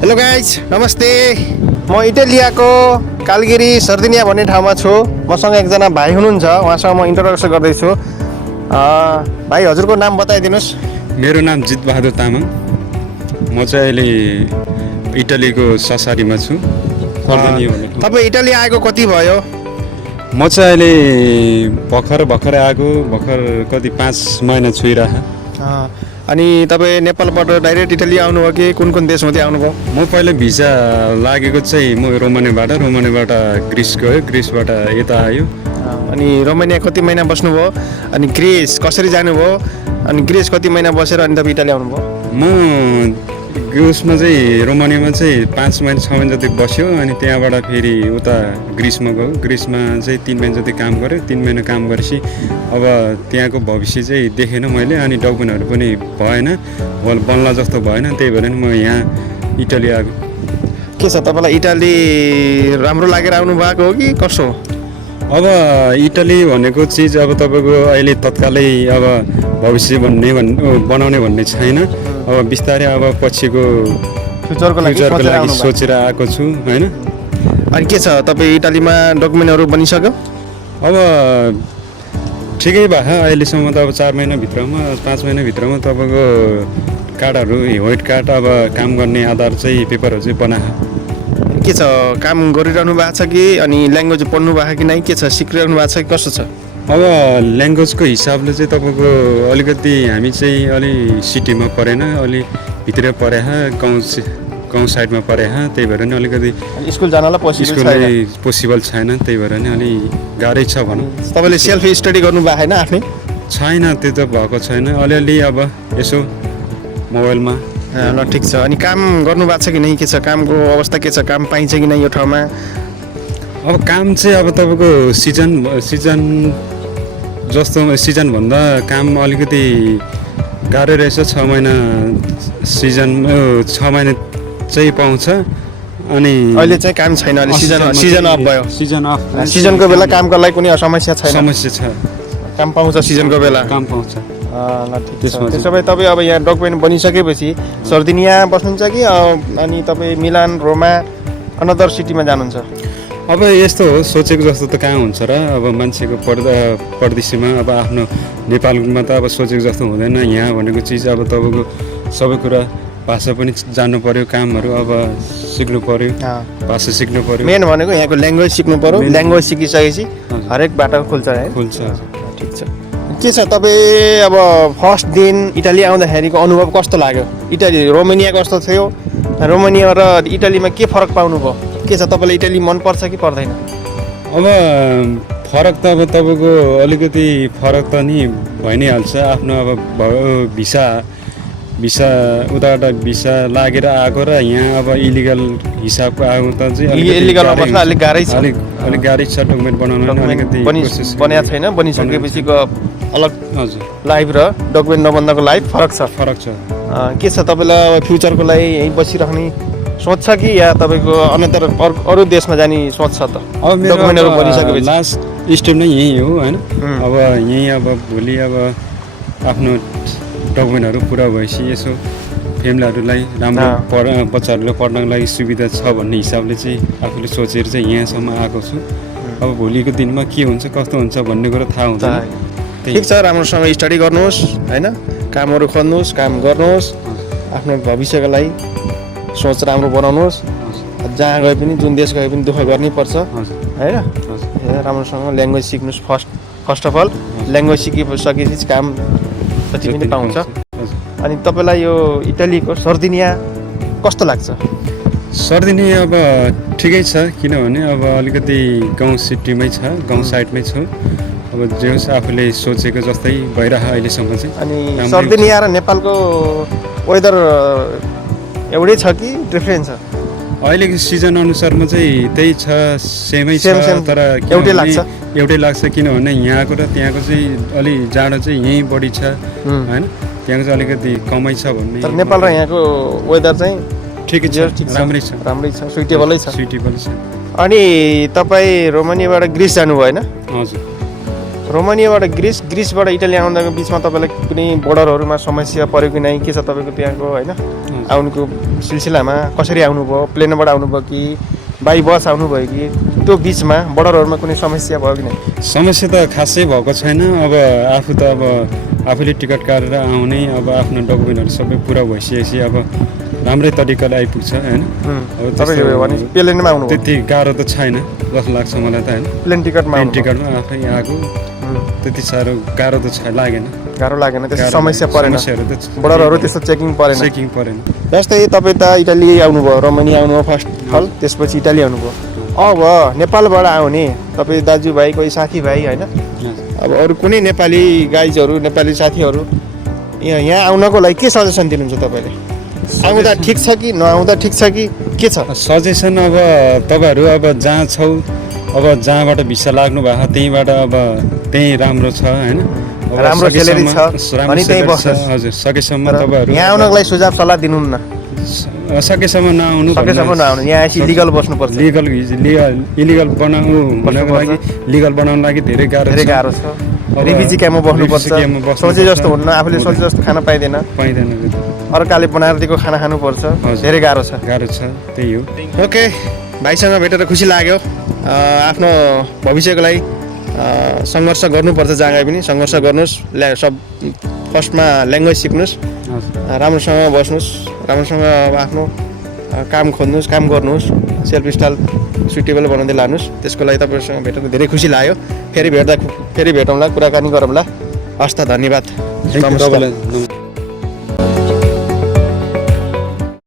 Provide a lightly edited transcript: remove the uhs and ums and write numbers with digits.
Hello guys नमस्ते। म इटालियाको कालगेरी सर्दिनिया भन्ने ठाउँमा छु। मसँग एकजना भाइ हुनुहुन्छ, उहाँसँग म इन्ट्रोडक्सन गर्दैछु। भाइ हजुरको नाम बताइदिनुहोस्। मेरो नाम जित बहादुर तामाङ। म चाहिँ अहिले इटालीको ससारीमा छु। तपाईँ इटाली आएको कति भयो? म चाहिँ अहिले भर्खर आएको, कति 5 महिना छुइरह। अनि तपाईँ नेपालबाट डाइरेक्ट इटाली आउनुभयो कि कुन कुन देशमध्ये आउनुभयो? म पहिला भिजा लागेको चाहिँ म रोमानियाबाट ग्रिस गयो, ग्रिसबाट यता आयो। अनि रोमानिया कति महिना बस्नुभयो? अनि ग्रिस कसरी जानुभयो? अनि ग्रिस कति महिना बसेर अनि तपाईँ इटाली आउनुभयो? म ग्रिसमा चाहिँ रोमानियामा चाहिँ 5 महिना 6 महिना जति बस्यो। अनि त्यहाँबाट फेरि उता ग्रिसमा गयो। ग्रिसमा चाहिँ 3 महिना जति काम गऱ्यो। 3 महिना काम गरेपछि अब त्यहाँको भविष्य चाहिँ देखेन मैले। अनि डकुमेन्टहरू पनि भएन, बन्ला जस्तो भएन। त्यही भएर म यहाँ इटाली आएको। के छ तपाईँलाई इटाली राम्रो लागेर आउनु भएको हो कि कसो? अब इटाली भनेको चिज अब तपाईँको अहिले तत्कालै अब भविष्य बनाउने भन्ने छैन। अब बिस्तारै अब पछिको फ्युचरको लागि सोचेर आएको छु होइन। अनि के छ तपाईँ इटालीमा डकुमेन्टहरू बनिसक्यो? अब ठिकै भयो अहिलेसम्म त। अब 4 महिनाभित्रमा 5 महिनाभित्रमा तपाईँको कार्डहरू, व्हाइट कार्ड, अब काम गर्ने आधार चाहिँ पेपरहरू चाहिँ बनाएको। के छ काम गरिरहनु भएको छ कि अनि ल्याङ्ग्वेज पढ्नु भएको कि नै? के छ सिकिरहनु भएको छ कि कसो छ? अब ल्याङ्ग्वेजको हिसाबले चाहिँ तपाईँको अलिकति हामी चाहिँ अलि सिटीमा परेन, अलि भित्र परे, गाउँ साइडमा परे। त्यही भएर नि अलिकति स्कुल जानलाई पोसिबल छैन। त्यही भएर नि अलि गाह्रै छ भनौँ। तपाईँले सेल्फ स्टडी गर्नु भएको होइन आफ्नै? छैन, त्यो त भएको छैन। अलिअलि अब यसो मोबाइलमा। ल ठिक छ। अनि काम गर्नु भएको छ कि नै? के छ कामको अवस्था? के छ काम पाइन्छ कि नै यो ठाउँमा? अब काम चाहिँ अब तपाईँको सिजन जस्तो सिजनभन्दा काम अलिकति गाह्रो रहेछ। 6 महिना सिजन, 6 महिना चाहिँ पाउँछ। अनि अहिले चाहिँ काम छैन, अहिले सिजन अफ भयो। सिजनको बेला कामको लागि कुनै समस्या छैन? समस्या छ, काम पाउँछ सिजनको बेला। काम पाउँछ। ल ठिक छ। त्यसो भए तपाईँ अब यहाँ डकुमेन्ट बनिसकेपछि सर्दिनिया बस्नुहुन्छ कि अनि तपाईँ मिलान, रोमा, अनदर सिटीमा जानुहुन्छ? अब यस्तो हो, सोचेको जस्तो त कहाँ हुन्छ र। अब मान्छेको परदेशीमा अब आफ्नो नेपालमा त अब सोचेको जस्तो हुँदैन। यहाँ भनेको चिज अब तपाईँको सबै कुरा, भाषा पनि जान्नु पर्यो, कामहरू अब सिक्नु पर्यो, भाषा सिक्नु पर्यो। मेन भनेको यहाँको ल्याङ्ग्वेज सिक्नु पर्यो। ल्याङ्ग्वेज सिकिसकेपछि हरेक बाटो खुल्छ है। खुल्छ। ठिक छ। के छ तपाईँ अब फर्स्ट दिन इटाली आउँदाखेरिको अनुभव कस्तो लाग्यो? इटाली रोमानिया कस्तो थियो? रोमानिया र इटालीमा के फरक पाउनुभयो? के छ तपाईँलाई इटाली मनपर्छ कि पर्दैन? अब फरक त अब तपाईँको अलिकति फरक त नि भइ नै हाल्छ। आफ्नो अब भिसा उताबाट भिसा लागेर आएको र यहाँ अब इलिगल हिसाबको आएको त चाहिँ इलिगल अवस्था अलिक गाह्रै छ। अलिक गाह्रै छ। डकुमेन्ट बनाउन अलिकति बनिएको छैन। बनिसकेपछिको अलग हजुर लाइफ र डकुमेन्ट नबन्दाको लाइफ फरक छ। के छ तपाईँलाई फ्युचरको लागि यहीँ बसिराख्ने सोच छ कि या तपाईँको अनन्तर अरू देशमा जाने सोच छ त? अब डकुमेन्टहरू बनिसकेपछि लास्ट स्टेप नै यही हो होइन। अब यहीँ अब भोलि अब आफ्नो डकुमेन्टहरू पुरा भएपछि यसो फ्यामिलीहरूलाई राम्रो बच्चाहरूलाई पढ्नको लागि सुविधा छ भन्ने हिसाबले चाहिँ आफूले सोचेर चाहिँ यहाँसम्म आएको छु। अब भोलिको दिनमा के हुन्छ कस्तो हुन्छ भन्ने कुरा थाहा हुँदैन। ठिक छ, राम्रोसँग स्टडी गर्नुहोस् होइन, कामहरू खोज्नुहोस्, काम गर्नुहोस्, आफ्नो भविष्यको लागि सोच राम्रो बनाउनुहोस्। जहाँ गए पनि जुन देश गए पनि दुःख गर्नै पर्छ होइन। राम्रोसँग ल्याङ्ग्वेज सिक्नुहोस्। फर्स्ट अफ अल ल्याङ्ग्वेज सिकिसकेपछि काम जति पनि पाउँछ। अनि तपाईँलाई यो इटालीको सर्दिनिया कस्तो लाग्छ? सर्दिनिया अब ठिकै छ, किनभने अब अलिकति गाउँ सिटीमै छ, गाउँ साइडमै छु। अब जे होस् आफूले सोचेको जस्तै भइरह अहिलेसम्म चाहिँ। अनि सर्दिनिया र नेपालको वेदर एउटै छ कि डिफ्रेन्ट छ? अहिलेको सिजन अनुसारमा चाहिँ त्यही छ, सेमै छ। तर एउटै लाग्छ किनभने यहाँको र त्यहाँको चाहिँ अलि जाडो चाहिँ यहीँ बढी छ होइन। त्यहाँको चाहिँ अलिकति कमै छ भन्ने। तर नेपाल र यहाँको वेदर चाहिँ ठिकै छ, राम्रै छ, सुइटेबलै छ। सुइटेबल छ। अनि तपाईँ रोमानियाबाट ग्रिस जानुभयो होइन? हजुर। रोमानियाबाट ग्रिसबाट इटाली आउँदाको बिचमा तपाईँलाई कुनै बोर्डरहरूमा समस्या पऱ्यो कि नै के छ तपाईँको त्यहाँको होइन आउनुको सिलसिलामा कसरी आउनुभयो प्लेनबाट आउनुभयो कि बाई बस आउनुभयो कि त्यो बिचमा बोर्डरहरूमा कुनै समस्या भयो कि नै समस्या त खासै भएको छैन अब आफू त अब आफूले टिकट काटेर आउने अब आफ्नो डकुमेन्टहरू सबै पुरा भइसकेपछि अब राम्रै तरिकाले आइपुग्छ होइन अब तपाईँले भने प्लेनमा आउनुभयो त्यति गाह्रो त छैन जस्तो लाग्छ मलाई त होइन प्लेन टिकटमा प्लेन टिकटमा आफै आएको त्यति साह्रो गाह्रो त लागेन गाह्रो लागेन त्यस्तो समस्या परेन समस्याहरू त बोर्डरहरू त्यस्तो चेकिङ परेन चेकिङ परेन जस्तै तपाईँ त इटाली आउनुभयो रोमानिया आउनुभयो फर्स्ट फल त्यसपछि इटाली आउनुभयो अब नेपालबाट आउने तपाईँ दाजुभाइ कोही साथीभाइ होइन अब अरू कुनै नेपाली गाइजहरू नेपाली साथीहरू यहाँ आउनको लागि के सजेसन दिनुहुन्छ तपाईँले आउँदा ठिक छ कि नआउँदा ठिक छ कि के छ सजेसन अब तपाईँहरू अब जहाँ छौ अब जहाँबाट भिसा लाग्नु भएको छ त्यहीँबाट अब त्यहीँ राम्रो छ होइन अब राम्रो सेलेरी छ राम्रो अनि त्यहीँ salary छ, बस्नुहोस्। हजुर सकेसम्म तपाईँहरू यहाँ आउनको लागि सुझाव सल्लाह दिनुहुन्न सकेसम्म नआउनु सकेसम्म नआउनु यहाँ आएपछि लिगल बस्नुपर्छ इलिगल बनाउनु हुनको लागि लिगल बनाउनु लागि धेरै धेरै गाह्रो गाह्रो छ रिफ्युजी क्याम्पमा बस्नुपर्छ refugee camp मा बस्नुपर्छ। सोचे जस्तो हुन्न आफूले सोचे जस्तो खाना पाइँदैन पाइँदैन अर्काले बनाएर दिएको खाना खानुपर्छ हजुर। धेरै गाह्रो छ गाह्रो छ त्यही हो ओके भाइसँग भेटेर खुसी लाग्यो आफ्नो भविष्यको लागि सङ्घर्ष गर्नुपर्छ जहाँ गए पनि सङ्घर्ष गर्नुहोस् सब फर्स्टमा ल्याङ्ग्वेज सिक्नुहोस् राम्रोसँग बस्नुहोस् राम्रोसँग अब आफ्नो काम खोज्नुहोस् काम गर्नुहोस् सेल्फ स्टाइल सुटेबल बनाउँदै लानुहोस् त्यसको लागि तपाईँसँग भेटेर धेरै खुसी लाग्यो फेरि भेट्दा फेरि भेटौँला कुराकानी गरौँला हस् त धन्यवाद थ्याङ्क यू नमस्कार तपाईँलाई